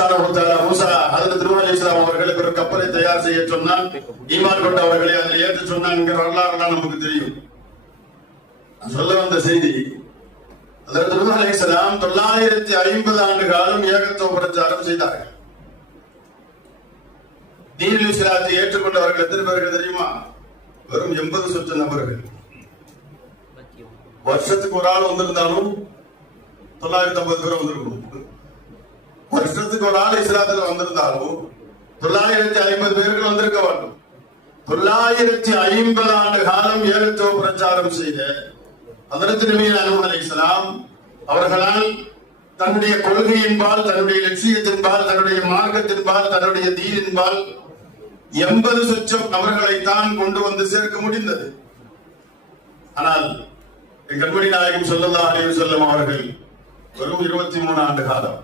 சுப்ஹானஹு வ தஆலா மூசா ஹஜ்ரத் நூஹ் அலைஹிஸ்ஸலாம் அவர்களுக்கு ஒரு கப்பலை தயார் செய்ய சொன்னான். ஈமான் கொண்டவர்களை அதில் ஏற்று சொன்னாங்க. வரலாறுலாம் நமக்கு தெரியும். சொல்ல வந்த செய்தி, ஹஜ்ரத் நூஹ் அலைஹிஸ்ஸலாம் 950 ஆண்டு காலம் ஏகத்துவ பிரச்சாரம் செய்தார்கள். தீனுல் இஸ்லாத்தை ஏற்றுக்கொண்டவர்கள் எத்தனை பேர்கள் தெரியுமா? வெறும் 80 சொச்ச நபர்கள். வருஷத்துக்கு ஒரு ஆள் வந்திருந்தாலும் 950 பேர் வந்திருக்கணும். வருஷத்துக்கு ஒரு ஆள் இஸ்லாத்துல வந்திருந்தாலும் 950 பேர்கள் வந்திருக்க வேண்டும். 950 ஆண்டு காலம் ஏகத்துவ பிரச்சாரம் செய்த ஹஜ்ரத் நூஹ் அலைஹிஸ்ஸலாம் அவர்களால் தன்னுடைய கொள்கையின்பால், தன்னுடைய லட்சியத்தின்பால், தன்னுடைய மார்க்கத்தின்பால், தன்னுடைய தீனின்பால் 80 சொச்சம் நபர்களைத்தான் கொண்டு வந்து சேர்க்க முடிந்தது. ஆனால் கண்மணி நாயகம் ஸல்லல்லாஹு அலைஹி வஸல்லம் அவர்கள் வெறும் 23 ஆண்டு காலம்